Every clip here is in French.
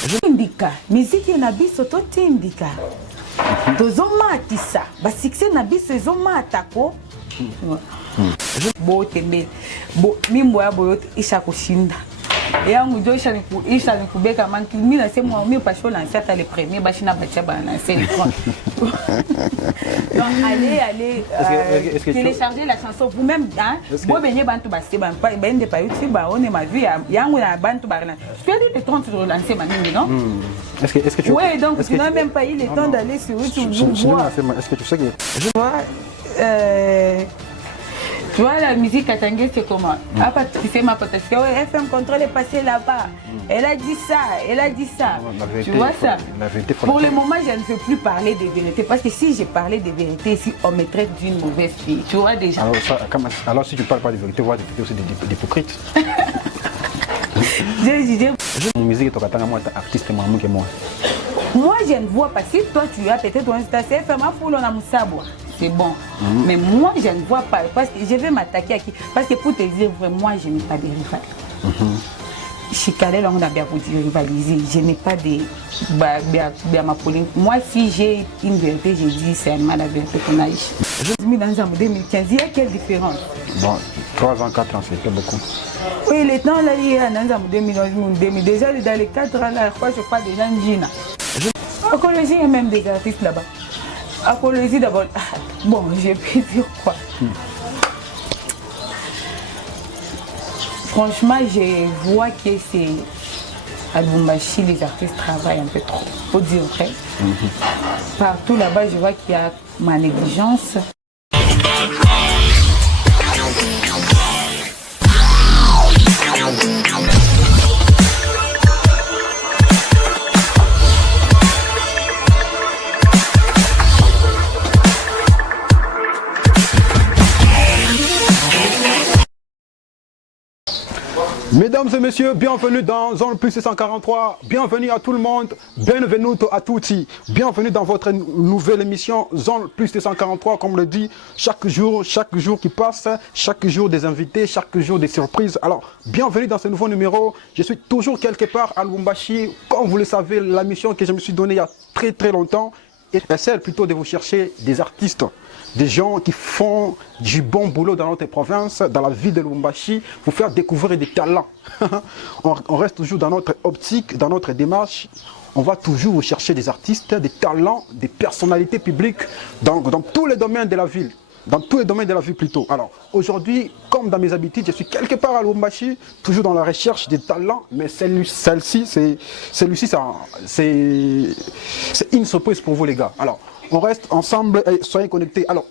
Tindika, musique na biso to tindika. Tozomatisa, ba succès na biso ezomatako. Bo tembe, bo mimbo ya boyo isha kushinda. Yangu ndio isha nikubeka manki mimi nasema mimi pas lancer hata les premiers bashina bacha ba lancer. Donc allez télécharger la chanson vous-même hein. Bo benye bantu basse ba bende pa YouTube ba on est ma vie yangu na bantu ba. Tu as dit le temps de relancer manini non? Est-ce que tu oui, donc tu n'as même pas eu le temps d'aller sur YouTube. Est-ce que tu sais que je vois tu vois la musique Katangé c'est comment? Tu sais ma pote, FM Control est passé là-bas. Elle a dit ça, tu vois ça. Pour le moment, je ne veux plus parler des vérités parce que si j'ai parlé des vérités ici, on me traite d'une mauvaise fille. Tu vois déjà. Alors si tu ne parles pas des vérités, on va te aussi des hypocrites. Mon musique est un artiste moi. Moi, je ne vois pas. Si toi, tu as peut-être un station FM, c'est bon. Mais moi, je ne vois pas. Parce que je vais m'attaquer à qui? Parce que pour te dire vrai, moi, je n'ai pas de rival. Chicalet, on a bien pour dire rivaliser. Je n'ai pas de... Moi, si j'ai une vérité, je dis seulement la vérité qu'on a. Je suis dans un 2015. Il y a quelle différence? Bon, 3 ans, 4 ans, c'est beaucoup. Oui, le temps, là, il y a dans un 2000. Déjà, dans les 4 ans, là, je parle déjà de Gina. À Colosie, il y a même des artistes là-bas. À Colosie, d'abord, bon, je peux dire quoi? Franchement, je vois que c'est à Lubumbashi, les artistes travaillent un peu trop, faut dire vrai. Partout là-bas, je vois qu'il y a ma négligence. Mesdames et messieurs, bienvenue dans Zone Plus 643, bienvenue à tout le monde, benvenuto a tutti, bienvenue dans votre nouvelle émission Zone Plus 643, comme le dit, chaque jour qui passe, chaque jour des invités, chaque jour des surprises. Alors, bienvenue dans ce nouveau numéro, je suis toujours quelque part à Lubumbashi, comme vous le savez, la mission que je me suis donnée il y a très longtemps, est celle plutôt de vous chercher des artistes, des gens qui font du bon boulot dans notre province, dans la ville de Lubumbashi, pour faire découvrir des talents. On reste toujours dans notre optique, dans notre démarche. On va toujours chercher des artistes, des talents, des personnalités publiques dans tous les domaines de la ville. Dans tous les domaines de la vie plutôt. Alors aujourd'hui, comme dans mes habitudes, je suis quelque part à Lubumbashi, toujours dans la recherche des talents, mais celle-ci, c'est une surprise pour vous les gars. Alors, on reste ensemble et soyez connectés. Alors,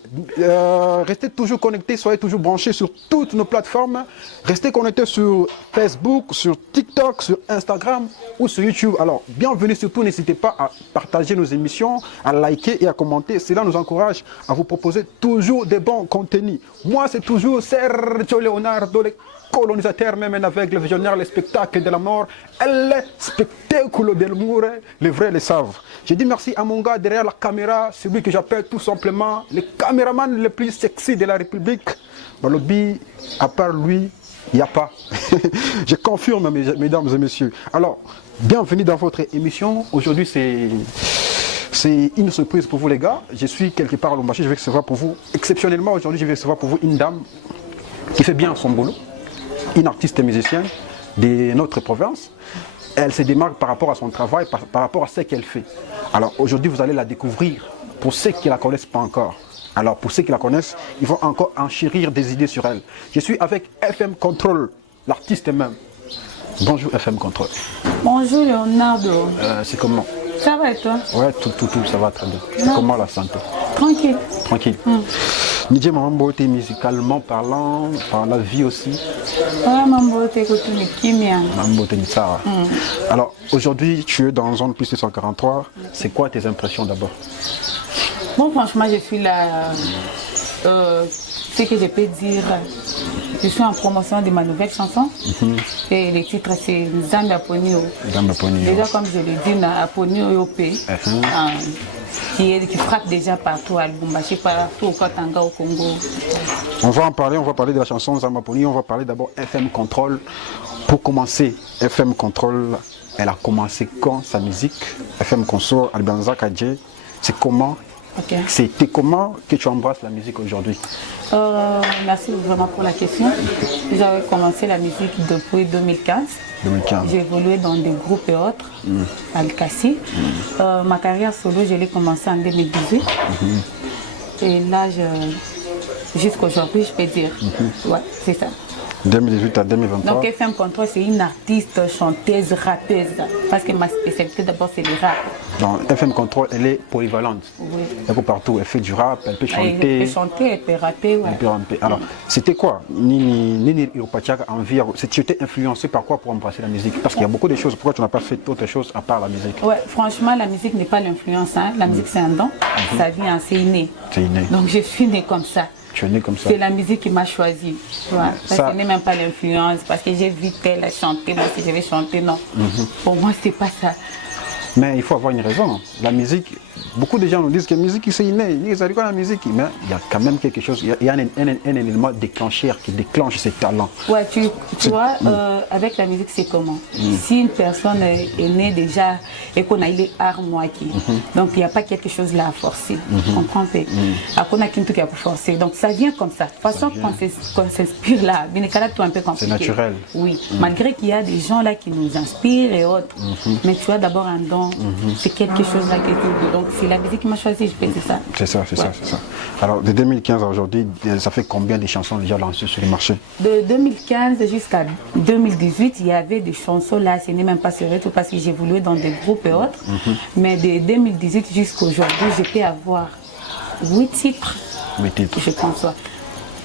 restez toujours connectés, soyez toujours branchés sur toutes nos plateformes. Restez connectés sur Facebook, sur TikTok, sur Instagram ou sur YouTube. Alors, bienvenue surtout, n'hésitez pas à partager nos émissions, à liker et à commenter. Cela nous encourage à vous proposer toujours des bons contenus. Moi, c'est toujours Sergio Leonardo, le colonisateur, même un aveugle, le visionnaire, le spectacle de la mort, le spectacle de l'amour, les vrais le savent. Je dis merci à mon gars derrière la caméra, celui que j'appelle tout simplement le caméraman le plus sexy de la République. Balobi, à part lui, il n'y a pas. Je confirme, mesdames et messieurs. Alors, bienvenue dans votre émission. Aujourd'hui, c'est une surprise pour vous les gars. Je suis quelque part à Lubumbashi, je vais recevoir pour vous, exceptionnellement aujourd'hui, je vais recevoir pour vous une dame qui fait bien son boulot, une artiste musicienne de notre province. Elle se démarque par rapport à son travail, par rapport à ce qu'elle fait. Alors aujourd'hui, vous allez la découvrir pour ceux qui ne la connaissent pas encore. Alors pour ceux qui la connaissent, ils vont encore enchérir des idées sur elle. Je suis avec FM Control, l'artiste même. Bonjour FM Control. Bonjour Leonardo. C'est comment? Ça va et toi? Ouais, tout, ça va très bien. C'est comment la santé? Tranquille. Tranquille. Nidje Mambote, musicalement parlant, par la vie aussi. Ouais, Mambote, écoute, Kimia. Mambote, ça. Alors, aujourd'hui, tu es dans Zone Plus 643. C'est quoi tes impressions d'abord? Bon, franchement, je suis là. Ce que je peux dire, je suis en promotion de ma nouvelle chanson. Et le titre, c'est Zanda Ponio. Déjà, comme je l'ai dit, Ponio Yopé. Qui frappe déjà partout à Lubumbashi, partout au Katanga, au Congo. On va parler de la chanson Zambaponi, on va parler d'abord FM Control. Pour commencer, FM Control, elle a commencé quand sa musique, FM Consort, Albanza Kadje, c'est comment, c'était comment que tu embrasses la musique aujourd'hui? Merci vraiment pour la question. J'avais commencé la musique depuis 2015. J'ai évolué dans des groupes et autres, Al-Kassi. Ma carrière solo, je l'ai commencée en 2018. Et là, jusqu'à aujourd'hui, je peux dire. Ouais, c'est ça. 2018 à 2023. Donc FM Control, c'est une artiste, chanteuse, rappeuse. Parce que ma spécialité d'abord, c'est le rap. Donc FM Control, elle est polyvalente. Oui. Elle peut partout, elle fait du rap, elle peut chanter. Elle peut chanter, elle peut rapper. Ouais. Elle peut rapper. Alors, c'était quoi Nini Iropatiak envie. Tu étais influencé par quoi pour embrasser la musique? Parce qu'il y a beaucoup de choses. Pourquoi tu n'as pas fait autre chose à part la musique? Ouais, franchement, la musique n'est pas l'influence. Hein. La musique, c'est un don. Ça vient, c'est inné. C'est inné. Donc je suis née comme ça. Tu es né comme ça. C'est la musique qui m'a choisi. Ça n'est même pas l'influence. Parce que j'ai vu telle chanter, moi aussi je vais chanter. Non. Pour moi, c'est pas ça. Mais il faut avoir une raison. La musique, beaucoup de gens nous disent que la musique c'est inné. Ils disent quoi la musique? Mais il y a quand même quelque chose, il y a un élément déclencheur qui déclenche ses talents. Ouais, tu vois, avec la musique c'est comment? Si une personne est née déjà et qu'on a eu les arts moitié, donc il n'y a pas quelque chose là à forcer. Comprends pas? On a qu'un truc à forcer. Donc ça vient comme ça. De toute façon, qu'on s'inspire là, tout un peu compliqué. C'est naturel. Oui, malgré qu'il y a des gens là qui nous inspirent et autres. Mais tu as d'abord un don. C'est quelque chose là que tu... Donc c'est la musique qui m'a choisi, je peux dire ça. C'est ça, c'est ça, c'est ça. Alors de 2015 à aujourd'hui, ça fait combien de chansons déjà lancées sur le marché? De 2015 jusqu'à 2018, il y avait des chansons là, ce n'est même pas sur tout parce que j'ai évolué dans des groupes et autres. Mais de 2018 jusqu'à aujourd'hui, je peux avoir 8 titres. 8 titres. Je pense.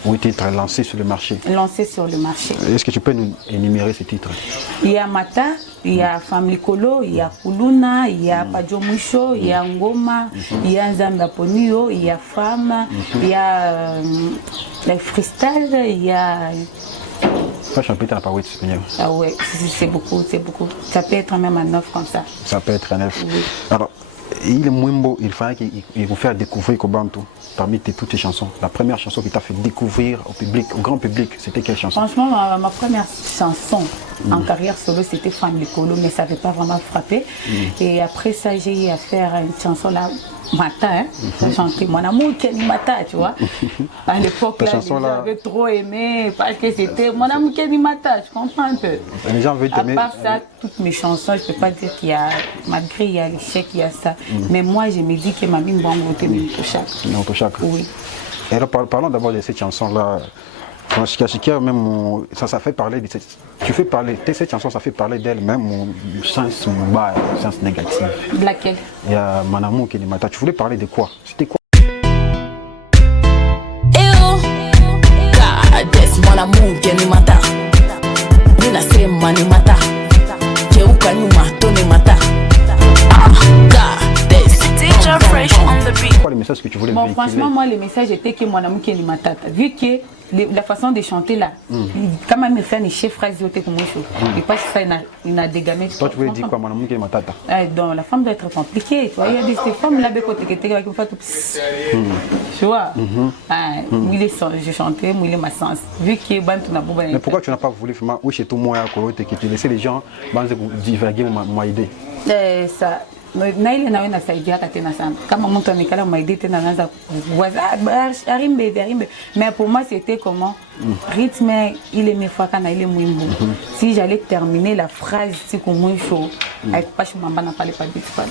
8 titres lancés sur le marché. Lancés sur le marché. Est-ce que tu peux nous énumérer ces titres? Il y a Mata, il y a Family Kolo, il y a Kuluna, il y a Pajo Musho, il y a Ngoma, il y a Nzamba Ponio, il y a Femme, il y a les freestyle, il y a... Pas chapitre à pas 8, Seigneur. Ah ouais, c'est beaucoup, c'est beaucoup. Ça peut être même à 9 comme ça. Ça peut être à 9. Oui. Alors, il est moins beau, il fallait qu'il vous fasse découvrir Kobantu parmi toutes tes chansons. La première chanson qui t'a fait découvrir au public, au grand public, c'était quelle chanson? Franchement, ma première chanson en carrière solo, c'était Family Kolo, mais ça n'avait pas vraiment frappé. Et après ça, j'ai eu à faire une chanson là, Mata, hein. J'ai chanté Mon amour Kenny Mata, tu vois. À l'époque, là, j'avais trop aimé parce que c'était Mon amour Kenny Mata, je comprends un peu. Les gens veulent t'aimer. À part ça, toutes mes chansons, je ne peux pas dire qu'il y a, malgré il y a l'échec, il y a ça. Mais moi, je me dis que ma vie me va monter Mintoshak. Oui. Et alors, parlons d'abord de cette chanson-là. Même ça fait parler de cette... Tu fais parler, cette chanson, ça fait parler d'elle, même au sens bas, au sens négatif. De laquelle? Il y a Mon amour Kenny Mata. Tu voulais parler de quoi? C'était quoi? Mon amour Kenny Mata. Nina se mani mata. Keuka nyuma Tony Mata. DJ Fresh on the beat. Quoi le message que tu voulais véhiculer? Franchement, moi, le message était que Mon amour Kenny Mata. Vu que la façon de chanter là, quand même, il fait une chef phrase comme moi. Et pas ça, il a dégamé. Toi, tu voulais dire quoi, Mon amour Kenny Mata? Donc, la femme doit être compliquée. Tu vois, il y a des femmes là, qui font tout. Tu vois, je chantais, moi, ma sens. Vu que mais pourquoi tu n'as pas voulu faire oui, chez tout moi, que tu laissais les gens divaguer ma idée? Ça. Naile na wena saidia katena sana kama mtu amekala maide tena anaanza kuwaza arimbe. Mais pour moi c'était comment rythme il est mefaka na ile mwimbo. Si j'allais terminer la phrase si comme moi chaud avec pas chumamba na parler pas vite pas.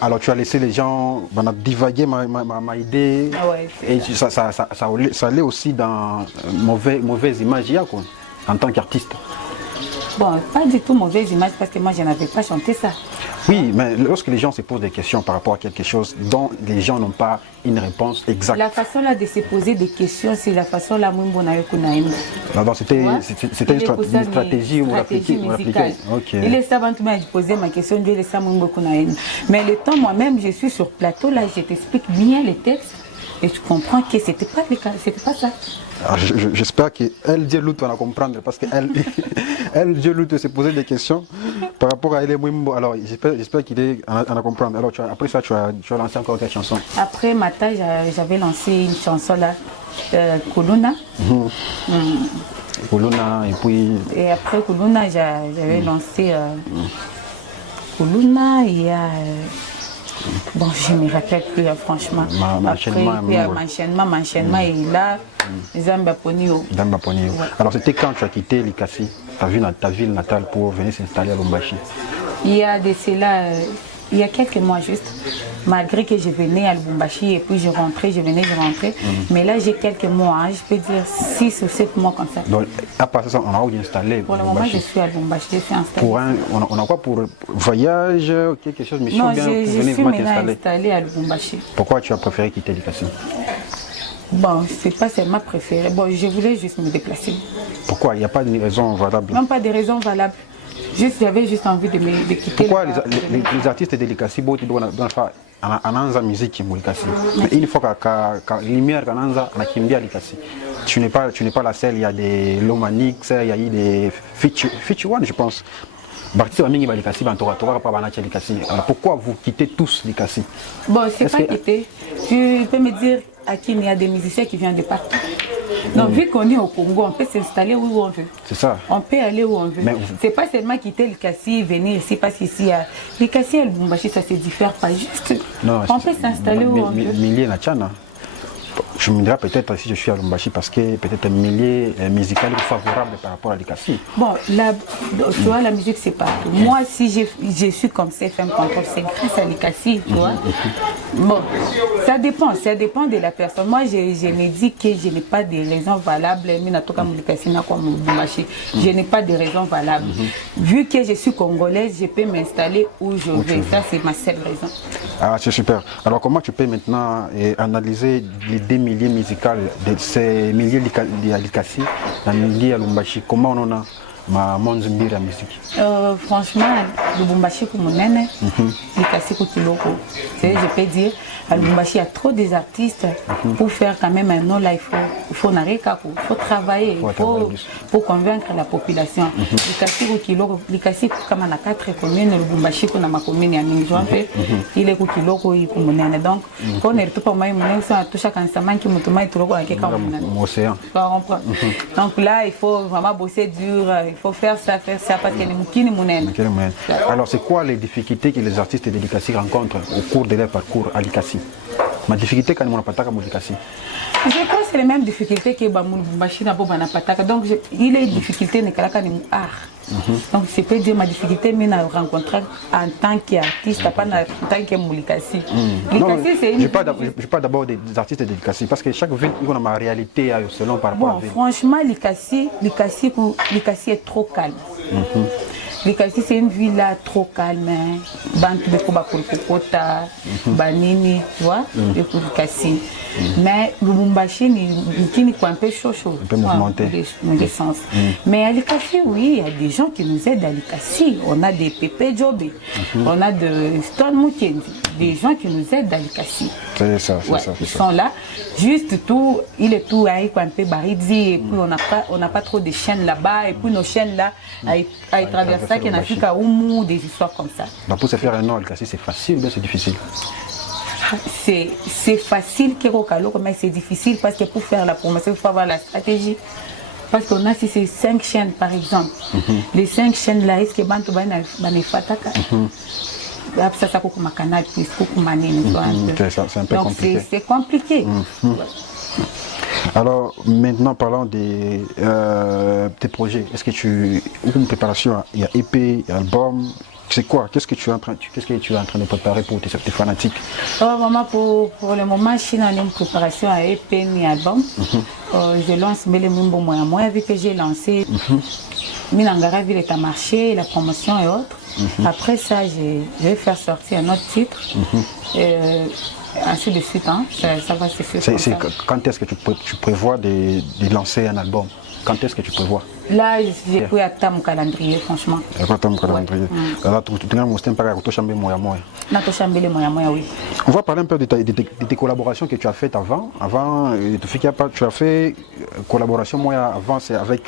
Alors tu as laissé les gens divaguer ma idée. Ah ouais, et ça allait aussi dans mauvaise image quoi, en tant qu'artiste. Bon, pas du tout mauvaise image parce que moi je n'avais pas chanté ça. Oui, mais lorsque les gens se posent des questions par rapport à quelque chose dont les gens n'ont pas une réponse exacte. La façon là de se poser des questions, c'est la façon là où on a eu. C'était une stratégie ou musicale. Okay. Il est ça, quand tu m'as posé ma question, Dieu est ça, mais le temps moi-même, je suis sur plateau là, je t'explique bien les textes et tu comprends que c'était pas le cas, c'était pas ça. J'espère qu'elle, Dieu Lout, va comprendre parce qu'elle, Dieu Lout, se poser des questions par rapport à elle. Alors, j'espère qu'il est en comprendre. Alors, après ça, tu as lancé encore quelle chanson? Après Mata, j'avais lancé une chanson là, Kuluna. Kuluna, et puis... Et après Kuluna, j'avais lancé Kuluna, il y a... bon, je ne me rappelle plus, franchement. M'enchaînement, et là, Zamba Ponio. Alors, c'était quand tu as quitté Likasi, ta ville natale, pour venir s'installer à Lubumbashi? Il y a de cela... il y a quelques mois juste, malgré que je venais à Lubumbashi et puis je rentrais. Mais là j'ai quelques mois, hein, je peux dire 6 ou 7 mois comme ça. Donc à part ça, on a où installé? Pour le moment je suis à Lubumbashi, je suis installée. On a quoi pour voyage, quelque chose, mission? Non, bien je pour venir suis maintenant t'installer installée à Lubumbashi. Pourquoi tu as préféré quitter Likasi? Bon, c'est pas seulement préféré, bon, je voulais juste me déplacer. Pourquoi? Il n'y a pas de raison valable? Même pas de raison valable. J'avais juste envie de quitter. Pourquoi les artistes de Likasi doivent faire la musique mais une fois que la lumière est Likasi, tu n'es pas la seule. Il y a des Lomanix, il y a eu des Feature One, je pense. Pourquoi vous quittez tous Likasi? Bon, c'est pas quitter. Tu peux me dire à qui il y a des musiciens qui viennent de partout. Donc, vu qu'on est au Congo, on peut s'installer où on veut. C'est ça. On peut aller où on veut. C'est pas seulement quitter Likasi, venir ici, parce qu'ici, Likasi et Lubumbashi, ça se diffère pas juste. Non, on peut s'installer où on veut. Je me dirais peut-être si je suis à Lubumbashi parce que peut-être un milieu musical est favorable par rapport à Likasi. Bon, tu vois, la musique c'est pas tout. Moi, si je suis comme CFM Contrôle, c'est grâce à Likasi, tu vois. Bon, ça dépend de la personne. Moi, je me dis que je n'ai pas de raison valable. Je n'ai pas de raison valable. Vu que je suis congolaise, je peux m'installer où je veux. Ça, c'est ma seule raison. Ah, c'est super. Alors, comment tu peux maintenant analyser les deux milieux musicaux de ces milieux de Likasi, le milieu à Lubumbashi? Comment on a ma monzimbira musique? Franchement, Lubumbashi comme mon aîné, Likasi comme Kiloko. Je peux dire, à Lubumbashi, il y a trop des artistes pour faire quand même un nom là. Il faut travailler, pour convaincre la population. Likasi comme Kiloko, Likasi comme on a 4 communes, Lubumbashi comme on a ma commune, il est comme Kiloko, il est comme mon aîné. Donc, quand on est tout pour moi, mon aîné, ça touche à quand ça manque, mon tomaille, tout le monde est comme mon océan. Donc là, il faut vraiment bosser dur. Il faut faire ça parce que c'est mon aîné. Alors, c'est quoi les difficultés que les artistes de Likasi rencontrent au cours de leur parcours à Likasi? Ma difficulté quand on n'a pas de Likasi. Je pense que c'est les mêmes difficultés que Lubumbashi n'a pas de. Donc, il y a des difficultés dans l'art. Donc, je peux dire ma difficulté, mais je rencontré en tant qu'artiste, pas en tant que Likasi. Likasi, c'est une. Je parle d'abord des artistes de Likasi parce que chaque ville a ma réalité selon par rapport à la ville. Franchement, Likasi est trop calme. Likasi, c'est une ville là trop calme. Bantu de Kobakurukota, Banini, tu vois, Likasi. Mais Lubumbashi, il est un peu chaud. Un peu mouvementé. Mais à Likasi, oui, il y a des gens qui nous aident à Likasi. On a des Pépé Jobé, on a de Stone Mukendi, des gens qui nous aident à Likasi. C'est ça, ils sont là. Juste tout, il est tout un peu baridzi, et puis on n'a pas trop de chaînes là-bas, et puis nos chaînes là, à traverser ça, qu'il y en a plus qu'à Oumou, des histoires comme ça. Donc pour se faire un nom à Likasi, c'est facile ou bien c'est difficile? C'est facile, mais c'est difficile parce que pour faire la promotion, il faut avoir la stratégie. Parce qu'on a si c'est 5 chaînes par exemple. Les 5 chaînes là, est-ce que Bantu Bane Fataka? Ça, c'est un canal plus, c'est un peu compliqué. C'est compliqué. Alors maintenant parlons de tes projets. Est-ce que une préparation, il y a EP, il y a album? C'est quoi? Qu'est-ce que tu es en train de préparer pour tes fanatiques? Vraiment pour le moment, je suis dans une préparation à EP et album. Je lance Mele Mumbo Moya vu que j'ai lancé Minangara Ville est à marché, la promotion et autres. Après ça, je vais faire sortir un autre titre. Ainsi de suite, hein. Ça va se faire. Quand est-ce que tu prévois de lancer un album? Quand est-ce que tu prévois? Là, j'ai pris à mon calendrier, franchement. Ton calendrier. Là, tu as montré un peu de chambre moya moya. Oui. On va parler un peu de tes collaborations que tu as faites avant. Avant, tu as fait collaboration moi avant, c'est avec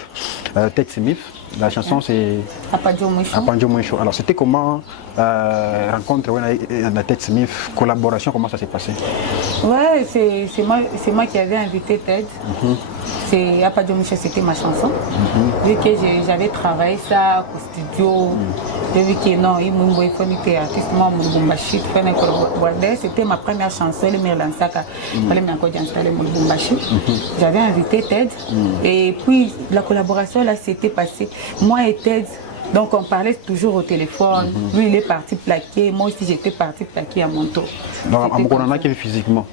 Tête Smith. La chanson c'est Apadjo Moucho. Alors c'était comment rencontre la Tête Smith, collaboration, comment ça s'est passé? Ouais, c'est moi qui avais invité Ted. C'est Apadjo Moucho, c'était ma chanson. Vu que j'avais travaillé ça au studio, j'ai vu que non, il faut être artiste, moi, Mulbumbashi, c'était ma première chanson, le Mirlansaka, il fallait encore installer Mulbumbashi. J'avais invité Ted et puis la collaboration là s'était passée. Moi et Ted, donc on parlait toujours au téléphone. Lui il est parti plaquer, moi aussi j'étais parti plaquer à mon tour. Donc on en a qui physiquement?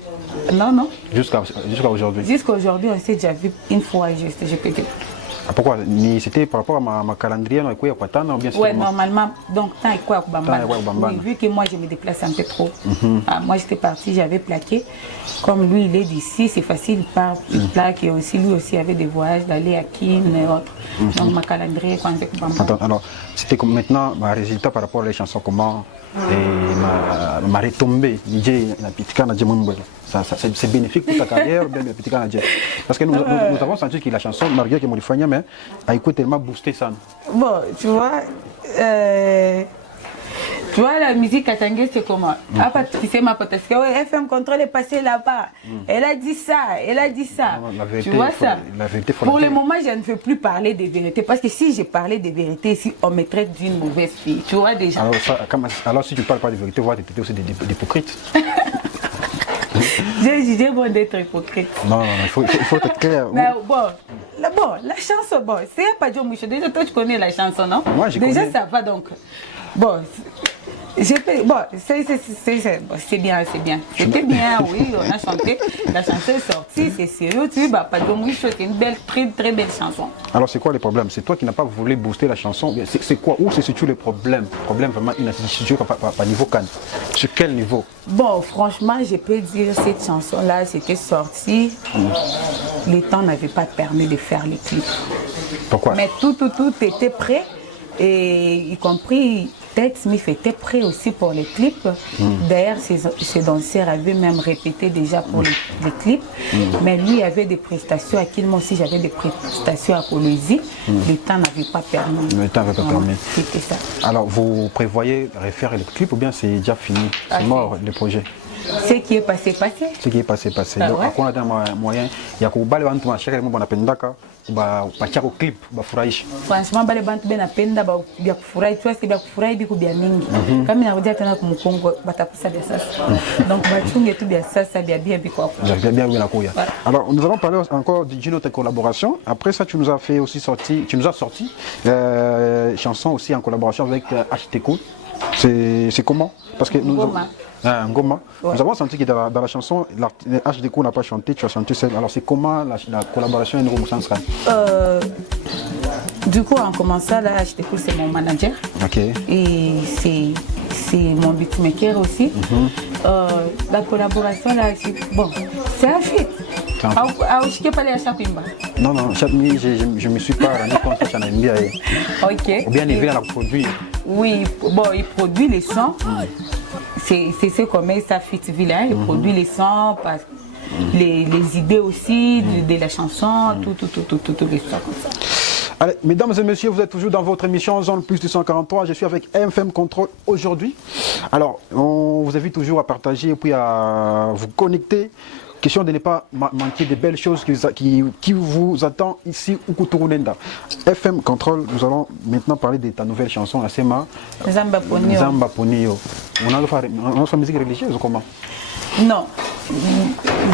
Non. Jusqu'à aujourd'hui? Jusqu'à aujourd'hui, on s'est déjà vu une fois juste, je peux dire. Pourquoi? C'était par rapport à ma calendrier, ou bien ouais, normalement, donc tant et quoi oui, vu que moi je me déplace un peu trop. Moi j'étais partie, j'avais plaqué. Comme lui il est d'ici, c'est facile, il plaque et aussi lui aussi avait des voyages d'aller à Kin et autres. Donc ma calendrier quand c'est Bamba. Alors, c'était comme maintenant, ma résultat par rapport à les chansons, comment ma retombée, c'est bénéfique pour ta carrière, parce que nous avons senti que la chanson, malgré que Molifania, mais a écouté tellement boosté ça. Bon, tu vois, la musique à Tanguay, c'est comment? Tu sais, ma pote, FM Control est passé là-bas. Elle a dit ça, La vérité, tu vois ça? La vérité, pour le moment, je ne veux plus parler des vérités. Parce que si je parlais des vérités ici, on me traite d'une mauvaise fille. Tu vois déjà. Alors si tu ne parles pas de vérité, on va te traiter aussi d'hypocrite. J'ai jugé bon d'être hypocrite. Non, il faut être clair. Mais la chanson, c'est Apadjo Moucho. Déjà, toi, tu connais la chanson, non? Moi, je connais. Déjà, ça va donc. C'est bien. C'était bien, oui, on a chanté. La chanson est sortie, c'est sérieux. Tu vois, Apadjo Moucho, c'est une belle, très, très belle chanson. Alors, c'est quoi les problèmes? C'est toi qui n'as pas voulu booster la chanson. C'est quoi? Où se situe le problème? Problème vraiment inaccessible par niveau Cannes. Sur quel niveau? Bon, franchement, je peux dire cette chanson-là, c'était sorti. Le temps n'avait pas permis de faire les clips. Pourquoi? Mais tout était prêt, et y compris Ted Smith était prêt aussi pour les clips. D'ailleurs, ses danseurs avaient même répété déjà pour les clips. Mais lui avait des prestations à Kilmo aussi, j'avais des prestations à Colosie. Le temps n'avait pas permis. Le temps n'avait pas permis. C'était ça. Alors, vous prévoyez refaire le clip ou bien c'est déjà fini? C'est mort le projet? Ce qui est passé. Ce qui est passé. Donc, ouais. à quoi on a un moyen? Il y a qu'au bal de chaque moment on a pendaka. Au clip, franchement, les bantu ben apenda bien kufurahi, tu vois, c'est bien kufurahi biku bien mingi. Comme il a dit tena ku Mkongo batakusa bien ça. Donc bachunge tout bien ça bien biku. Alors, nous allons parler encore d'une autre collaboration. Après ça, tu nous as sorti chanson aussi en collaboration avec HTK. C'est comment? Parce que nous Ngoma. Ouais. Nous avons senti que dans la chanson, HDK n'a pas chanté, tu as chanté seul. Alors c'est comment la collaboration est nouveau sens? Du coup, en commençant, là, HDK c'est mon manager. Ok. Et c'est mon beatmaker aussi. La collaboration là, c'est un feat. Non, chaque nuit, je ne me suis pas rendu compte que ça n'a bien. Ok. Ou bien il vient la produire. Oui, il produit les sons. C'est comme ça, fit vilain. Il produit les sons, les idées aussi de la chanson, tout les sons comme ça. Allez, mesdames et messieurs, vous êtes toujours dans votre émission Zone Plus 243. Je suis avec FM Control aujourd'hui. Alors, on vous invite toujours à partager et puis à vous connecter. Question de ne pas manquer de belles choses qui vous attend ici au Kuturunenda. FM Control, nous allons maintenant parler de ta nouvelle chanson, Asema. Zamba Ponio. On a fait musique religieuse ou comment? Non.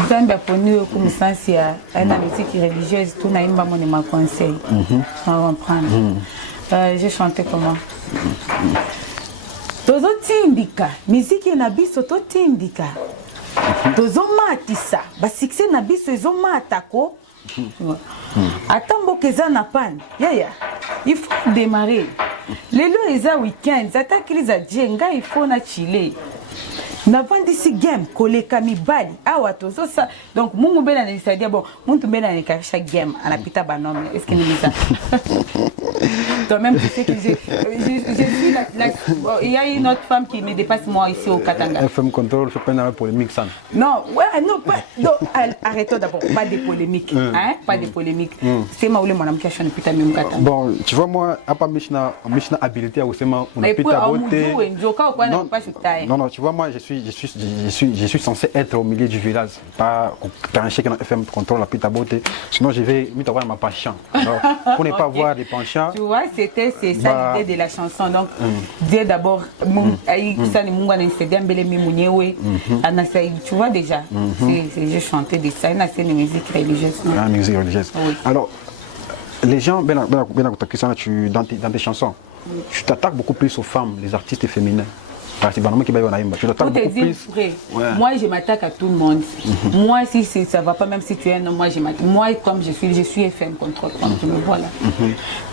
Zamba Ponio, comme ça, c'est une musique religieuse. Tout n'a pas mon conseil. On va prendre. J'ai chanté comment? Tozo Tindika. Musique et Nabiso Tindika. Tozomatisa basukse na biso ezomatako atamboka eza na panne il faut démarrer lelo eza weekend atakili za die ngai il faut na chile navandisi game koleka mibali awa tozo ça donc mungu bela na c'est dire bon muntu bela na karisha game anapita banome est-ce que ni ça toi-même tu sais que je suis il y a une autre femme qui me dépasse moi ici au Katanga. FM Control, je peux pas polémique ça. Non, ouais, non, pas. Non, arrêtons d'abord, pas de polémiques, hein, pas de polémiques. C'est moi ou le mon qui a chanté putain même Katanga. Bon, tu vois moi, à pas Michna habilité à Osema on a pita beauté. Non, non, tu vois moi, je suis censé être au milieu du village, pas branché dans FM Control la pita beauté. Sinon je vais me avoir ma penchant. Pour ne pas voir des penchants. Tu vois, c'est ça l'idée de la chanson. Donc, dire d'abord, tu vois déjà, j'ai chanté de ça, c'est une musique religieuse. Ah, musique religieuse. Oui. Alors, les gens, dans tes chansons, tu t'attaques beaucoup plus aux femmes, les artistes féminins. Tu t'attaques beaucoup plus. Ouais. Moi, je m'attaque à tout le monde. Moi, si ça ne va pas, même si tu es un homme, moi, je m'attaque. Moi, comme je suis FM Control, comme tu me vois là.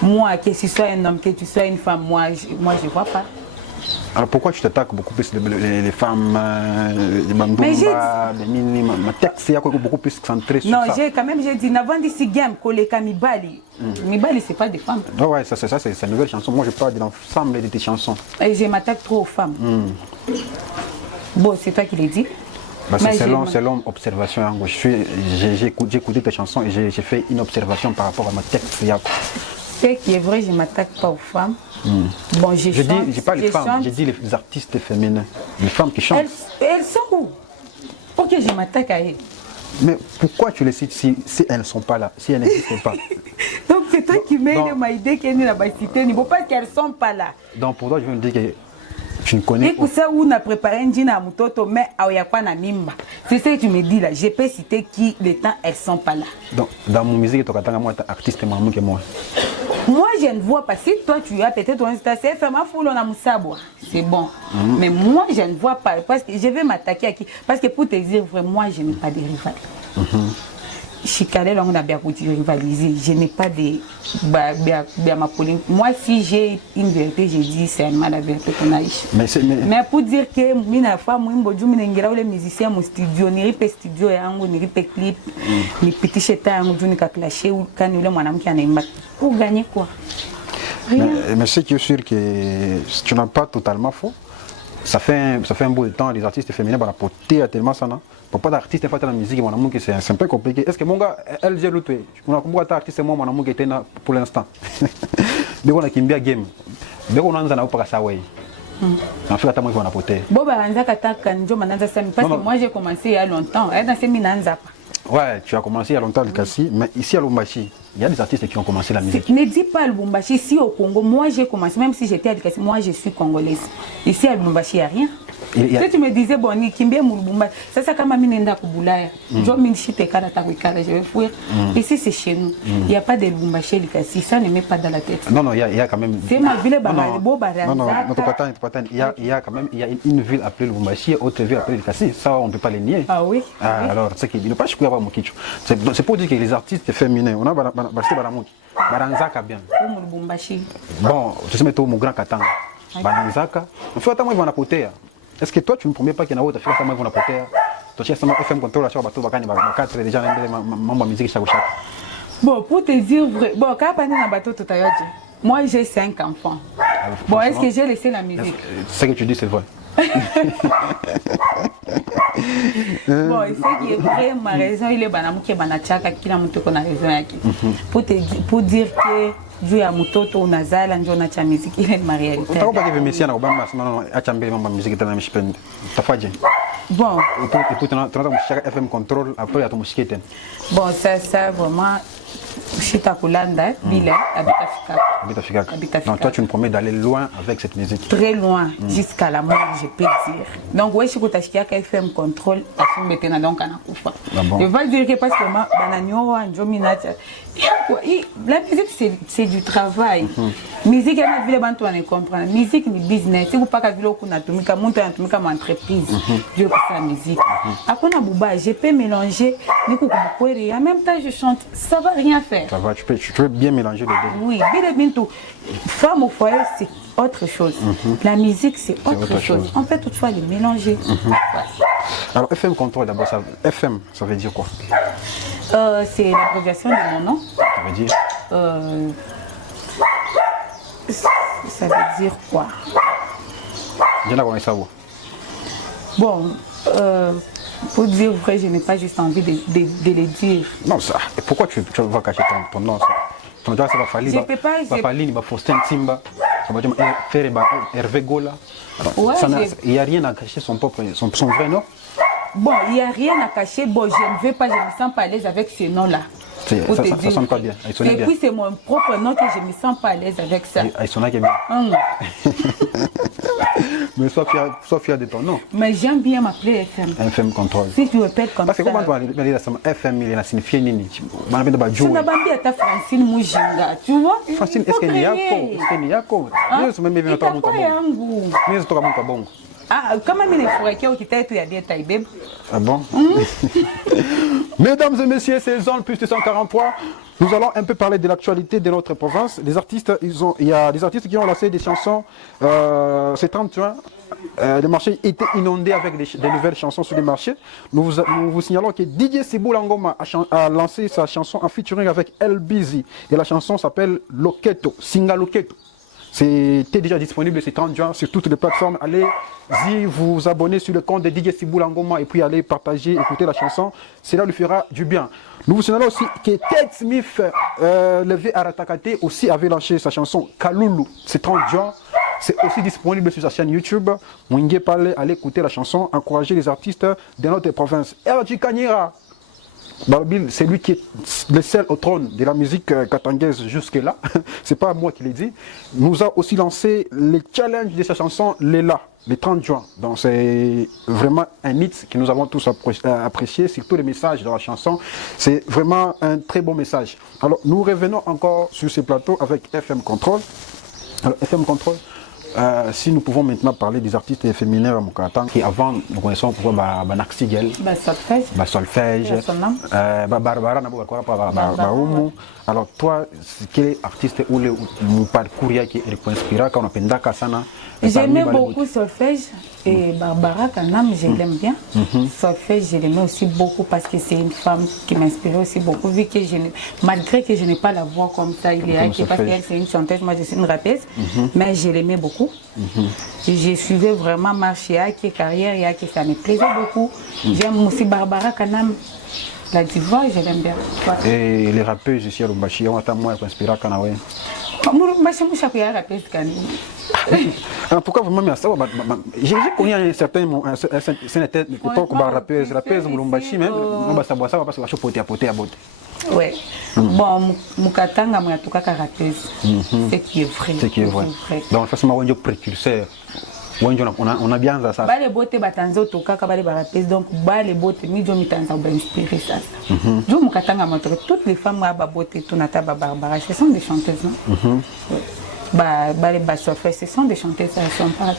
Moi, que tu sois un homme, que tu sois une femme, moi, je ne vois pas. Alors pourquoi tu t'attaques beaucoup plus les femmes, les mandumba, les mini, ma texte, il y a beaucoup plus centré sur ça. Non, quand même, j'ai dit, n'avant d'ici game, koleka mibali. Mibali, c'est pas des femmes. Ouais, ça c'est une nouvelle chanson. Moi, je parle de l'ensemble de tes chansons. Et je m'attaque trop aux femmes. Bon, c'est toi qui l'as dit. Bah, c'est selon observation. J'ai écouté tes chansons et j'ai fait une observation par rapport à ma texte. Ce qui est vrai, je ne m'attaque pas aux femmes. Bon, je dis pas les femmes, j'ai dit les artistes féminins, les femmes qui chantent. Elles sont où? Ok, je m'attaque à elles. Mais pourquoi tu les cites si elles ne sont pas là, si elles n'existent pas? Donc c'est toi qui mets ma idée qu'elles ne pas citer, il ne faut pas qu'elles ne sont pas là. Donc pour toi, je veux me dire que tu ne connais pas. Et ça où on a préparé un dîner à Mutoto, mais à Oyakwana Mimba. C'est ce que tu me dis là, je peux citer qui, les temps, elles ne sont pas là. Donc dans mon musique, tu as moi, artiste maman que moi. Moi, je ne vois pas. Si toi, tu as peut-être un station, c'est bon. Mais moi, je ne vois pas. Parce que je vais m'attaquer à qui? Parce que pour te dire vrai, moi, je n'ai pas de rival. On a bien rivaliser. Je n'ai pas de... Moi, si j'ai une vérité, je dis c'est la vérité qu'on a. Mais pour dire que mina femme, les musiciens, mon studio, ni rip studio, ni rip clip, ni petit cheta, ni clashé ou quand il y a pour gagner quoi? Mais c'est que sûr que tu n'as pas totalement faux. Ça fait un bout de temps, les artistes féminins, la porter tellement ça, non? Pour pas d'artiste, il faut la musique, mon amour, c'est un peu compliqué. Est-ce que mon gars, elle j'ai lutté? On a combien d'artistes, moi, mon amour, qui était là pour l'instant? Mais on a qui bien game. Mais on a un an pour ça, oui. En fait, attends, moi, je vais en apporter. Bon, parce que moi, j'ai commencé il y a longtemps. Ouais, tu as commencé il y a longtemps le Kassi, mais ici à Lubumbashi, il y a des artistes qui ont commencé la musique. Ne dis pas Lubumbashi, ici au Congo, moi j'ai commencé, même si j'étais à Kassi, moi je suis congolaise. Ici à Lubumbashi, il n'y a rien. Si tu me disais, bon, ni Kimbé Lubumbashi, ça c'est comme Aminenda Kubulaya. Je vais fuir. Ici c'est chez nous. Il n'y a pas de Lubumbashi, le Kassi, ça ne met pas dans la tête. Non, non, il y a quand même. C'est ma ville, non, il y a quand même une ville appelée Lubumbashi, autre ville appelée le Kassi. Ça, on ne peut pas les nier. Ah oui. Alors, c'est qu'il ne pas c'est pour dire que les artistes féminins, on a Baranzaka bien. Bon, je sais mon grand Katanga. Baranzaka. Il faut attendre, ils vont apporter. Est-ce que toi, tu ne promets pas qu'il y en a autre, ils vont apporter? Toi, tu as FM Control, la chose, quatre déjà, ma musique chaque. Bon, pour te dire vrai, bon, quand on est dans bateau tout à l'heure, moi j'ai 5 enfants. Bon, est-ce que j'ai laissé la musique? Ce que tu dis, c'est vrai. Bon, ce qui est vrai, ma raison, il est banamou qui est banachaka, qui n'a monté qu'on a raison. Pour dire que Dieu a mutoto unazala ndio na cha musique, il est ma réalité. Tu pas que Messi na Obama non achambele mambo musique tena mshipende. Tafaje. Bon, et pour tu chaque FM Control après à ton musique tena. Bon, ça vraiment Chita Kulanda, Bila, Habitafika. Donc toi tu me promets d'aller loin avec cette musique. Très loin, jusqu'à la mort, je peux dire. Donc oui, je suis à FM Control, donc je vais dire que parce que la musique c'est du travail. Musique, elle a vu les comprendre. Musique, c'est business. Si vous pas vu mon entreprise, je fais la musique. Après, je peux mélanger. En même temps, je chante. Ça ne va rien faire. Ça va, tu peux bien mélanger les deux. Oui, femme au foyer, autre chose. La musique, c'est autre chose. On peut toutefois les mélanger. Alors, FM Control, d'abord, FM, ça veut dire quoi? C'est l'abréviation de mon nom. Ça veut dire ça veut dire quoi? Je n'ai pas ça. Bon, pour dire vrai, je n'ai pas juste envie de le dire. Non, ça. Et pourquoi tu vas cacher ton nom? Ton nom, ça va falloir. Je peux pas. Va falloir, il va Faustin Timba. Ça va dire faire Hervé Gola. Ouais, il n'y a rien à cacher son vrai nom. Bon, il n'y a rien à cacher. Bon, je ne veux pas, je ne me sens pas à l'aise avec ce nom-là. Ça sonne pas bien. Et puis c'est mon propre nom que je ne me sens pas à l'aise avec ça. Il sonne bien. Mais sois fier de ton nom. Mais j'aime bien m'appeler FM. FM Control. Si tu répètes comme ça. Parce que comment tu vas dire FM, il a signifié Nini. Tu n'as pas bien ta Francine Moujinga, tu vois? Francine, est-ce qu'il y a quoi? Est-ce qu'il y a quoi? Ah, comment il est fouet qui t'a été à dire Taïbeb? Ah bon? Mesdames et messieurs, c'est Zone Plus 243. Nous allons un peu parler de l'actualité de notre province. Les artistes, il y a des artistes qui ont lancé des chansons. C'est 30 juin. Le marché était inondé avec des nouvelles chansons sur les marchés. Nous vous signalons que DJ Sibou Langoma a lancé sa chanson en featuring avec El Busy. Et la chanson s'appelle Loketo, Singa Loketo. C'était déjà disponible ce 30 juin sur toutes les plateformes. Allez-y vous abonner sur le compte de DJ Sibou Langoma et puis allez partager, écouter la chanson. Cela lui fera du bien. Nous vous signalons aussi que Ted Smith, levé à Ratakate, aussi avait lancé sa chanson Kalulu. C'est 30 juin. C'est aussi disponible sur sa chaîne YouTube. Mwingue Pale, allez écouter la chanson, encourager les artistes de notre province. LG Kanyera, c'est lui qui est le seul au trône de la musique katangaise jusque-là. C'est pas moi qui l'ai dit. Nous a aussi lancé le challenge de sa chanson Léla, le 30 juin. Donc c'est vraiment un hit que nous avons tous apprécié, surtout les messages de la chanson. C'est vraiment un très bon message. Alors nous revenons encore sur ce plateau avec FM Control. Alors FM Control, si nous pouvons maintenant parler des artistes féminins à Mokatang, qui avant nous connaissons pour Naxigel, Solfège, Barbara, alors toi, quel artiste ou le parcours qui est inspiré quand on a Kassana? J'aimais beaucoup Solfège et Barbara Kanam, je l'aime bien. Solfège, je l'aimais aussi beaucoup parce que c'est une femme qui m'inspirait aussi beaucoup, vu que malgré que je n'ai pas la voix comme ça, parce qu'elle c'est une chanteuse, moi je suis une rappeuse, mais je l'aimais beaucoup. Je suivais vraiment marche et carrière, et ça me plaisait beaucoup. J'aime aussi Barbara Kanam. La diva, je l'aime bien. Et les rappeuses ici à Lumbashi, on attend moins inspiré à Kanawe. Pourquoi vraiment ça? J'ai connu un certain époque où la rappeuse Lumbashi même, on va savoir ça parce que je suis poté à poté. Oui. Bon, Mukatanga, moi, en tout cas, rappeuse. C'est qui est vrai. C'est qui est vrai. Donc, forcément, on est précurseur. On a bien ça. Les beautés batanzo toka kabale barapes donc les beautés mi jomi tanza ba inspirer ça. Jo Mukatanga montre toutes les femmes à beauté tonata Barbara, ce sont des chanteuses non. Les Bassofé, ce sont des chanteuses, elles sont pas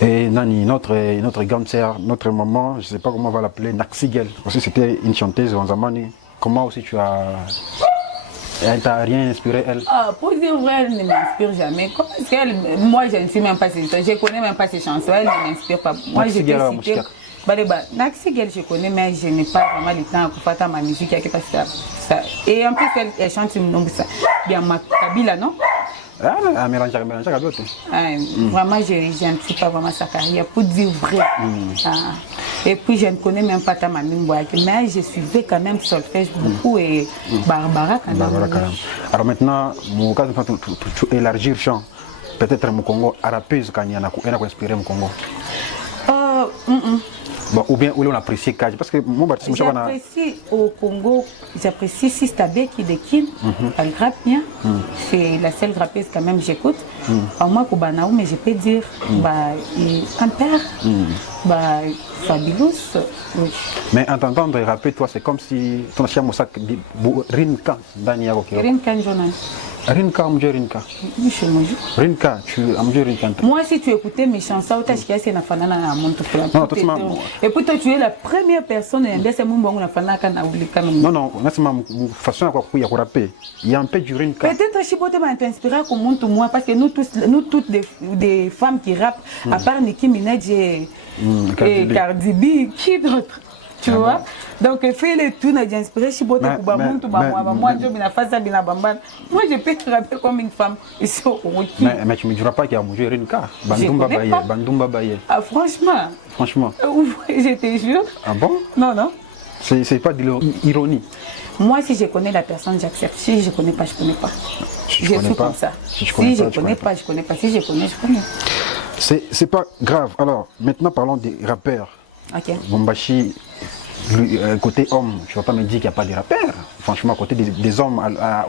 et Nani, notre grande sœur, notre maman, je ne sais pas comment on va l'appeler, Naxigel, aussi c'était une chanteuse en Zamani. Comment aussi tu as... Elle t'a rien inspiré, elle? Pour dire vrai, elle ne m'inspire jamais. Parce qu'elle, moi, je ne sais même pas ses chansons. Je ne connais même pas ses chansons. Elle ne m'inspire pas. Moi, je peux citer... Naxigel, je connais, mais je n'ai pas vraiment le temps pour faire ma musique. Ça. Et en plus, elle chante une nombre ça. Bien, ma Kabila, non? Mélange à d'autres. Vraiment, je ne suis pas vraiment sa carrière, pour dire vrai. Et puis, je ne connais même pas ta mamie, mais je suivais quand même Solfège beaucoup et Barbara quand même. Alors maintenant, mon cas, tu élargir le champ. Peut-être mon Congo, arapeuse quand il y en a inspiré mon Congo. Bon, ou bien où on apprécie Kaj, parce que mon baptême, j'apprécie au Congo, j'apprécie Sistabé qui déquine, elle grappe bien, c'est la seule grappeuse quand même j'écoute. Moi, Koubanaou, mais je peux dire, un père, Bah, Fabulous, oui. Mais en t'entendant rapper, toi, c'est comme si ton chien Moussa Rinka, Daniel Okio. Rinka Jonan. Rinka, Amjou Rinka. Rinka, tu Amjou Rinka. Moi, si tu écoutais mes chansons, tu as c'est na fanana na monte. Et puis toi, tu es la première personne à c'est mon bon na fanana kana oulika. Non, non, c'est ma façon à quoi il y a rapper. Il y a un peu du Rinka. Peut-être Chibote m'a inspiré comme moi parce que nous toutes des femmes qui rappent, à part Nicki Minaj et Cardi B, qui d'autre? Tu vois? Donc, fais le tout, j'ai inspiré Chibote pour moi, je peux te rappeler comme une femme. Mais tu ne me diras pas qu'il y a mangé Rinka. Bandumba Baye. Ah, franchement. Franchement. Je te jure. Ah bon? Non, non. C'est pas de l'ironie. Moi, si je connais la personne, j'accepte. Si je ne connais pas, je ne connais pas. Si je suis comme ça. Si je ne connais pas, je ne connais pas. Si je connais, je connais. C'est pas grave. Alors, maintenant, parlons des rappeurs. Ok. Bombashi, côté homme, tu ne vas pas me dire qu'il n'y a pas de rappeurs. Franchement, côté des hommes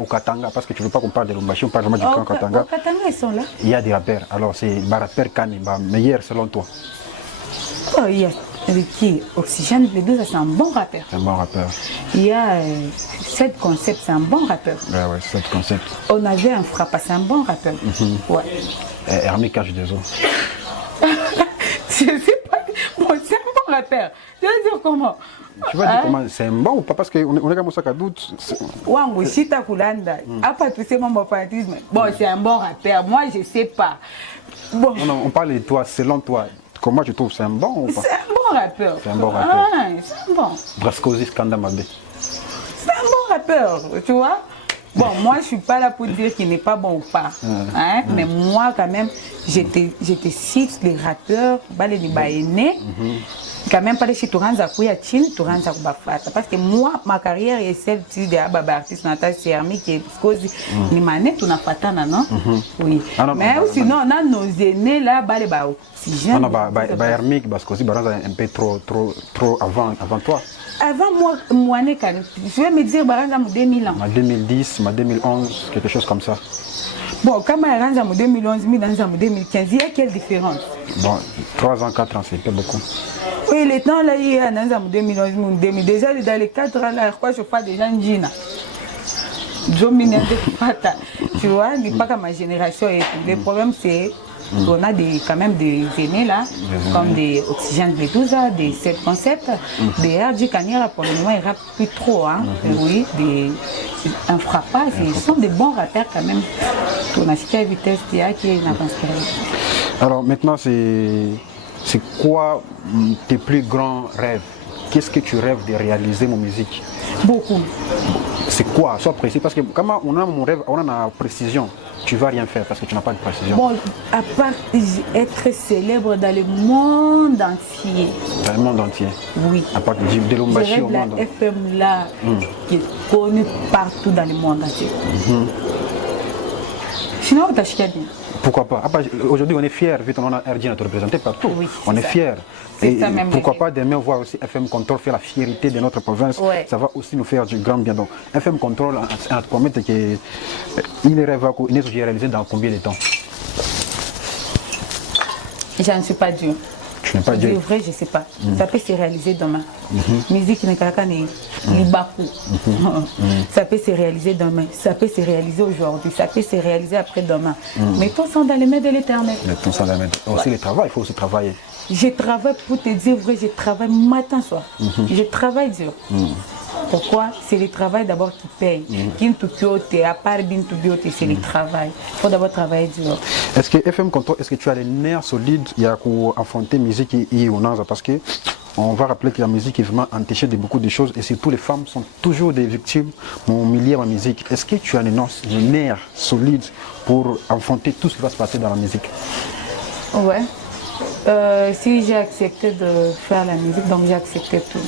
au Katanga, parce que tu ne veux pas qu'on parle de Bombashi, on parle vraiment du camp Katanga. Au Katanga, ils sont là. Il y a des rappeurs. Alors, c'est le rappeur Kani, meilleur selon toi? Oh, il y a qui Oxygène, les deux, c'est un bon rappeur. C'est un bon rappeur. Il y a 7 concepts, c'est un bon rappeur. Ouais, 7 concepts. On avait un Frappa, c'est un bon rappeur. Ouais. Hermé Cache des eaux. Je sais pas. Bon, c'est un bon rappeur. Tu vas dire comment? Tu vas dire comment? C'est un bon ou pas? Parce qu'on est comme ça qu'à doute. Wango, Chita Kulanda. À part tout ça, mon fanatisme. Bon, c'est un bon rappeur. Moi, je sais pas. Bon. Non, on parle de toi, selon toi. Comment tu trouves? C'est un bon ou pas? C'est un bon rappeur. C'est un bon rappeur. Ah, c'est un bon. Brascosi Skandamabé. C'est un bon rappeur, tu vois. Bon, moi, je ne suis pas là pour dire qu'il n'est pas bon ou pas. Hein? Mais moi, quand même, je te cite les rappeurs, les baïnés. Quand même, pas de chez Touranza Kouya Chin, Touranza Koubafata. Parce que moi, ma carrière est celle de artiste Natal Sermi qui est cause ni mané, tu n'as pas tant, non? Oui. Mais sinon, on a nos aînés là, les oxygène. Non, Hermé, parce que Baranza est un peu trop avant toi. Avant moi, je vais me dire Baranza 2000 ans. Ma 2010, ma 2011, quelque chose comme ça. Bon, quand Baranza 2011, Baranza 2015, il y a quelle différence? Bon, 3 ans, 4 ans, c'est pas beaucoup. Oui, le temps là, il y a 2011, 2000. Déjà, dans les 4 ans là, je fais déjà un Gina. Tu vois, il n'est pas comme ma génération. Et tout. Le problème, c'est qu'on a quand même des aînés là, comme des Oxygène Medusa, des 7 concepts, des RG Kanyara, pour le moment, ils ne rappent plus trop. Hein. Oui, un Frappa, ils sont des bons rappeurs quand même. On a cité à vitesse qui est une inspiré. Alors maintenant, c'est quoi tes plus grands rêves? Qu'est-ce que tu rêves de réaliser mon musique? Beaucoup. C'est quoi? Sois précis, parce que quand on a mon rêve, on a la précision. Tu ne vas rien faire parce que tu n'as pas de précision. Bon, à part être célèbre dans le monde entier. Dans le monde entier? Oui. À part de Lombashi au monde. La FM là, qui est connue partout dans le monde entier. Sinon, tu as chié bien. Pourquoi pas? Aujourd'hui, on est fiers, vu qu'on a RG à te représenter partout. Oui, on est fiers. Et pourquoi pas pas demain voir aussi FM Control faire la fierté de notre province. Ouais. Ça va aussi nous faire du grand bien. Donc, FM Control, on te promet qu'il rêve à réalisé dans combien de temps? Je ne suis pas dur. Tu n'es pas dur? C'est vrai, je ne sais pas. Ça peut se réaliser demain. Musique n'est qu'à Libakou. Ça peut se réaliser demain. Ça peut se réaliser aujourd'hui. Ça peut se réaliser après-demain. Mais tous sont dans les mains de l'Éternel. Tous sont dans les mains. Aussi le travail, il faut aussi travailler. Je travaille, pour te dire vrai, je travaille matin soir. Je travaille dur. Pourquoi? C'est le travail d'abord qui paye. À part c'est le travail. Il faut d'abord travailler dur. Est-ce que FM Control, est-ce que tu as les nerfs solides pour affronter la musique et parce que on va rappeler que la musique est vraiment entachée de beaucoup de choses et surtout les femmes sont toujours des victimes au milieu de la musique. Est-ce que tu as les nerfs solides pour affronter tout ce qui va se passer dans la musique? Ouais. Si j'ai accepté de faire la musique, donc j'ai accepté tout.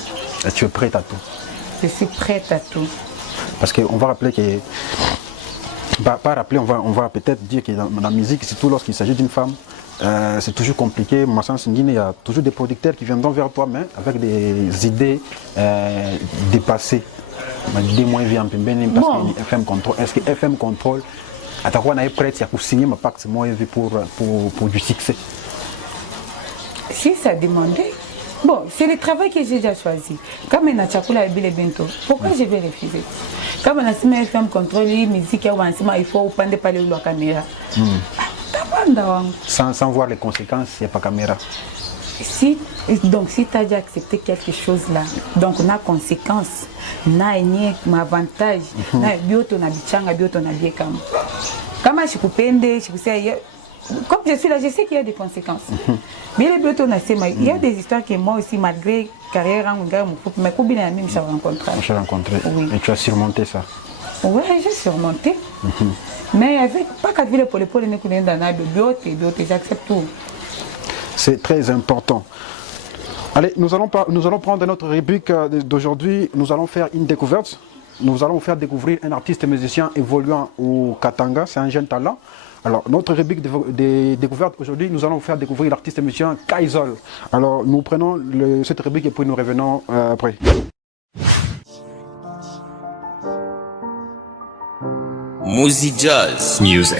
Et tu es prête à tout? Je suis prête à tout. Parce qu'on va rappeler que... Pas rappeler, on va peut-être dire que dans la musique, surtout lorsqu'il s'agit d'une femme, c'est toujours compliqué. Il y a toujours des producteurs qui viendront vers toi, mais avec des idées dépassées. Des moins bien, parce que FM Control. Est-ce que FM Control, à ta fois, on est prêt à signer ma pacte pour du succès? Si ça demandait, bon, c'est le travail que j'ai déjà choisi. Comme il y a Tchakoula et Bile Bento, pourquoi je vais refuser? Comme on a si FM contrôle, musique, il faut prendre pas la caméra. Sans voir les conséquences, il n'y a pas de caméra. Donc, si tu as déjà accepté quelque chose là, donc on a conséquences, on a un avantage, on a bioto na bichanga, bioto na biekam. Comme je peux comme je suis là, je sais qu'il y a des conséquences. Mais les bioto na sema, il y a des histoires que moi aussi, malgré carrière, mais comment bien même j'ai rencontré. J'ai rencontré. Oui. Et tu as surmonté ça. Oui, j'ai surmonté. Mais avec pas qu'à vivre pour les polles, j'accepte tout. C'est très important. Allez, nous allons prendre notre rubrique d'aujourd'hui. Nous allons faire une découverte. Nous allons vous faire découvrir un artiste musicien évoluant au Katanga. C'est un jeune talent. Alors, notre rubrique de découverte aujourd'hui, nous allons vous faire découvrir l'artiste musicien Kaizol. Alors, nous prenons cette rubrique et puis nous revenons après. Muzi Jazz Music.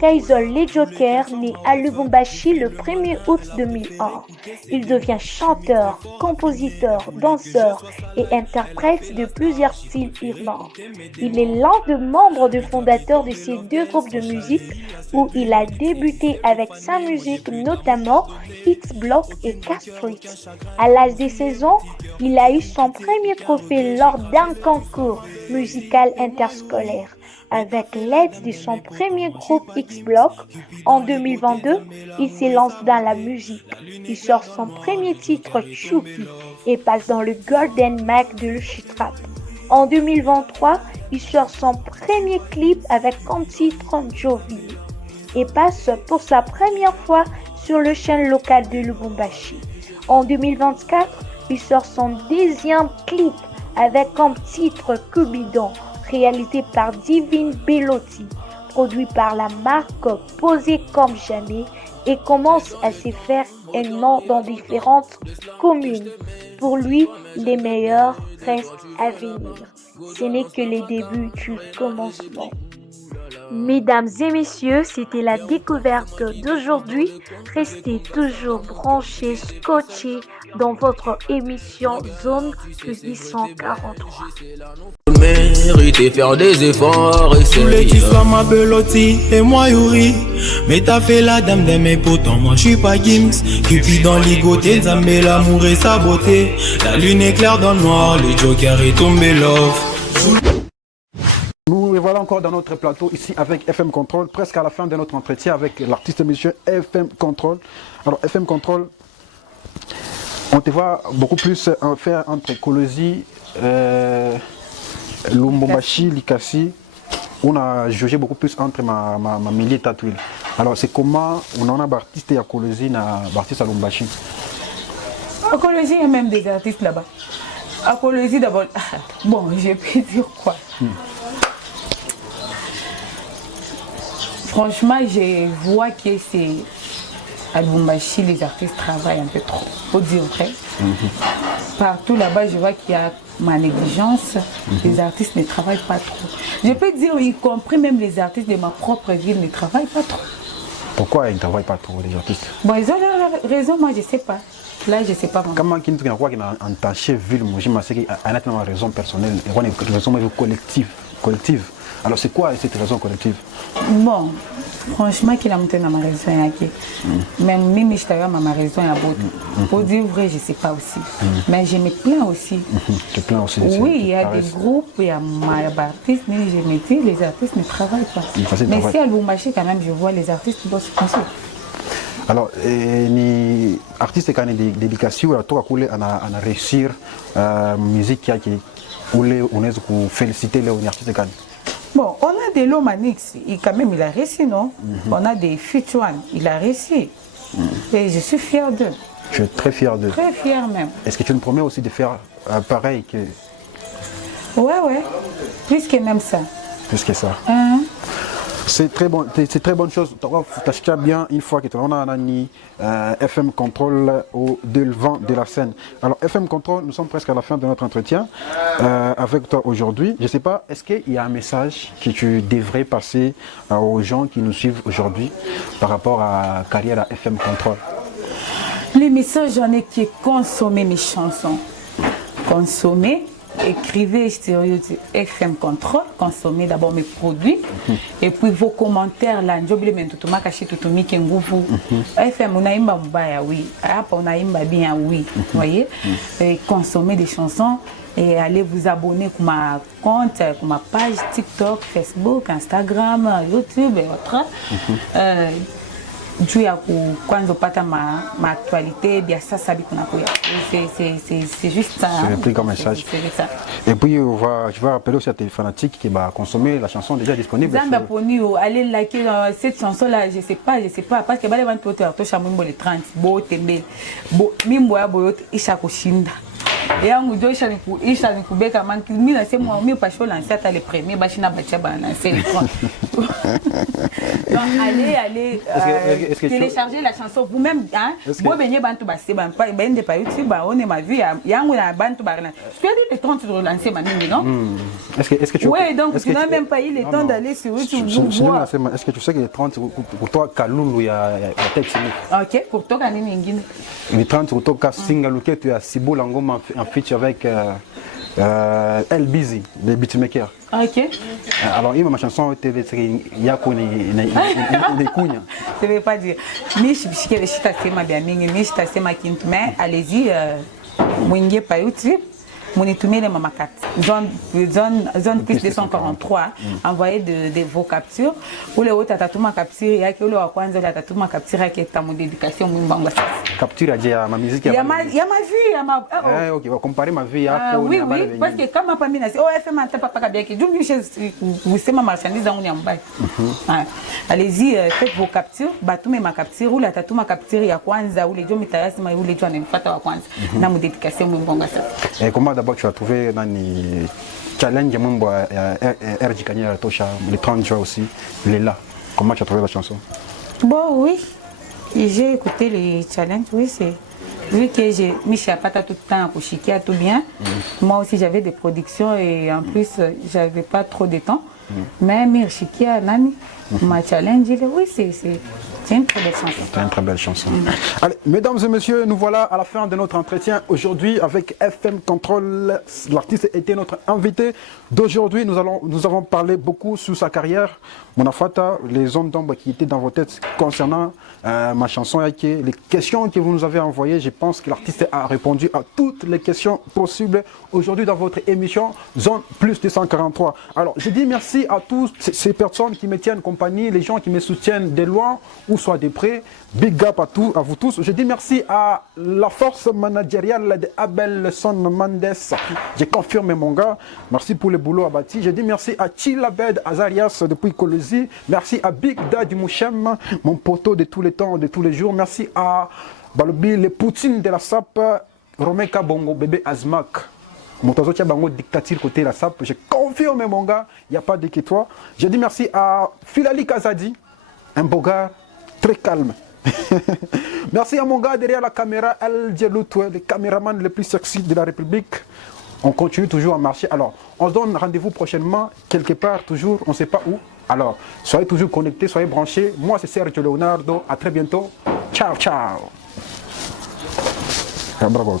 Kaizol Les Jokers naît à Lubumbashi le 1er août 2001. Il devient chanteur, compositeur, danseur et interprète de plusieurs styles urbains. Il est l'un des membres fondateurs de ces deux groupes de musique où il a débuté avec sa musique, notamment X-Block et Castreet. À l'âge de 16 ans, il a eu son premier trophée lors d'un concours musical interscolaire. Avec l'aide de son premier groupe X-Block, en 2022, il s'élance dans la musique. Il sort son premier titre Choupi et passe dans le Golden Mac de Luchitrap. En 2023, il sort son premier clip avec comme titre Jovi et passe pour sa première fois sur le chaîne local de Lubumbashi. En 2024, il sort son deuxième clip avec comme titre Cubidon, réalisé par Divine Bellotti, produit par la marque Posé comme jamais et commence à se faire un nom dans différentes communes. Pour lui, les meilleurs restent à venir. Ce n'est que les débuts du commencement. Mesdames et messieurs, c'était la découverte d'aujourd'hui. Restez toujours branchés, scotchés dans votre émission Zone Plus 143. Mériter faire des efforts et tous les qui soient ma Bellotti et moi Yuri. Mais t'as fait la dame de mes pourtant moi je suis pas Gims. Cupid dans ligoté, Zambé l'amour et sa beauté. La lune éclaire dans le noir, le Joker est tombé love. Nous voilà encore dans notre plateau ici avec FM Control, presque à la fin de notre entretien avec l'artiste monsieur FM Control. Alors FM Control, on te voit beaucoup plus faire entre Kolosi, Lubumbashi, Likasi. On a jugé beaucoup plus entre ma milieu et Tatouil. Alors c'est comment on en a d'artistes à Kolosi et d'artistes à Lubumbashi? À Kolosi, il y a même des artistes là-bas. À Kolosi d'abord, bon, je peux dire quoi? Franchement, je vois que c'est à Lubumbashi, les artistes travaillent un peu trop, faut dire vrai. Partout là-bas, je vois qu'il y a ma négligence, les artistes ne travaillent pas trop. Je peux dire, y compris même les artistes de ma propre ville ne travaillent pas trop. Pourquoi ils ne travaillent pas trop, les artistes? Bon, ils ont leur raison, moi je ne sais pas. Là, je ne sais pas. Comment ils ne croient qu'il y a en tant que ville, moi je sais qu'il y a une raison personnelle, une raison collective. Alors c'est quoi cette raison collective? Bon, franchement, qu'il a monté dans ma raison, même je t'avais ma raison à bout. Pour dire vrai, je ne sais pas aussi. Mais je me plains aussi. Tu plains aussi? Oui, il y a des groupes, il y a des artistes, mais je me dis, les artistes ne travaillent pas. Mais si à Lubumbashi, quand même, je vois les artistes qui bossent comme ça. Alors, les artistes qui ont des dédications, on a réussir la musique qui a féliciter les artistes. Bon, on a des Lomanix, quand même il a réussi, non? On a des Futuan, il a réussi. Et je suis fière d'eux. Je suis très fier d'eux. Très fière même. Est-ce que tu me promets aussi de faire pareil que... Ouais, plus que même ça. Plus que ça. C'est très bon, c'est très bonne chose. Tu as bien une fois que tu as FM Control au devant de la scène. Alors FM Control, nous sommes presque à la fin de notre entretien avec toi aujourd'hui. Je ne sais pas, est-ce qu'il y a un message que tu devrais passer aux gens qui nous suivent aujourd'hui par rapport à la carrière à FM Control? Les messages, j'en ai qui est consommer mes chansons. Consommer. Écrivez sur YouTube FM Control, consommez d'abord mes produits et puis vos commentaires là, j'oublie même tout ma caché tout mi kenguvu. FM on a imba mbaya oui, après on a imba bien oui, voyez. Et consommez des chansons et allez vous abonner à ma compte, à ma page TikTok, Facebook, Instagram, YouTube et autres. Tu as quand je parle ma actualité, bien ça c'est juste ça. C'est le plus grand message. Et puis je vais rappeler aussi à tes fanatiques qui va consommer la chanson déjà disponible. Allez liker cette chanson là, je sais pas parce que les gens qui ont chambre les 30 beau tembe beau mimboya boyot ishakushinda. Et on doit isha ni kubeka man mimi c'est moi mi pas lancer à les premiers bachina bacha ba lancer les 30. Donc allez télécharger la chanson vous-même hein. Bo benye bantu basse ban pas ben de pas YouTube on est ma vue yangu na bantu ba na. Tu as dit les 30 de lancer manini non? Est-ce que tu ouais, donc tu n'as même pas eu le temps d'aller sur YouTube. Est-ce que tu sais que les 30 pour toi Kalulu il y a texte. OK, pour toi kanini ngine. Les 30 pour toi single que tu as Sibola Ngoma en feature avec El Busy, les beatmakers. OK. Alors, il y a ma chanson, il y a je ne vais pas dire. Mais je suis mais allez-y, Mwingue pa YouTube. Mon étumé les mamakat. Zone plus 243. Envoyez de vos captures. Ou les autres tatatouma capture. Il y a que le wakwanza la tatatouma capture qui est à mon dédication. Capture à ma musique. Il y a ma vie. Ok, on va comparer ma vie. Oui, parce que quand ma famille n'a pas fait ma papa kabia qui vous savez ma marchandise dans mon bail. Allez-y, faites vos captures. Batume ma capture ou la tatatouma capture ya kwanza ou les gens mitayasi ma ou les gens n'importe wakwanza. Dans mon dédication et comment d'abord tu as trouvé dans les challenges RJ Kanye Tosha, les 30 jours aussi, il est là. Comment tu as trouvé la chanson? Bon, oui, j'ai écouté les challenges, oui, c'est. Vu que j'ai mis Pata tout le temps pour chiquer tout bien, moi aussi j'avais des productions et en plus j'avais pas trop de temps. Mais Mirchikia Nani, ma challenge, oui, c'est une très belle chanson. C'est une très belle chanson. Allez, mesdames et messieurs, nous voilà à la fin de notre entretien aujourd'hui avec FM Control. L'artiste était notre invité d'aujourd'hui. Nous avons parlé beaucoup sur sa carrière. Monafata, les zones d'ombre qui étaient dans vos têtes concernant ma chanson. Les questions que vous nous avez envoyées, je pense que l'artiste a répondu à toutes les questions possibles aujourd'hui dans votre émission Zone Plus 243. Alors, je dis merci à tous ces personnes qui me tiennent compagnie, les gens qui me soutiennent de loin ou soit de près. Big up à vous tous. Je dis merci à la force managériale de Abelson Mendes. J'ai confirmé mon gars. Merci pour le boulot abattu. Je dis merci à Chilabed Azarias depuis Colosie. Merci à Big Daddy Mouchem, mon poteau de tous les temps, de tous les jours. Merci à Balobi, les Poutines de la SAP, Romeka Bongo, bébé Azmak. Mon tazotia bango dictature côté la SAP. Je confirme mon gars, il n'y a pas de que toi. Je dis merci à Filali Kazadi, un beau gars très calme. Merci à mon gars derrière la caméra, El Djeloutoué, le caméraman le plus sexy de la République. On continue toujours à marcher. Alors, on se donne rendez-vous prochainement, quelque part, toujours, on ne sait pas où. Alors, soyez toujours connectés, soyez branchés. Moi, c'est Sergio Leonardo. À très bientôt. Ciao, ciao. Bravo.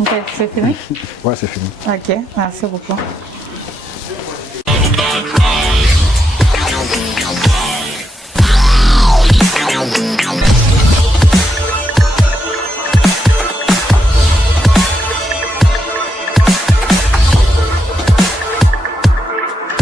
Ok, c'est fini? Ouais, c'est fini. Ok, merci beaucoup.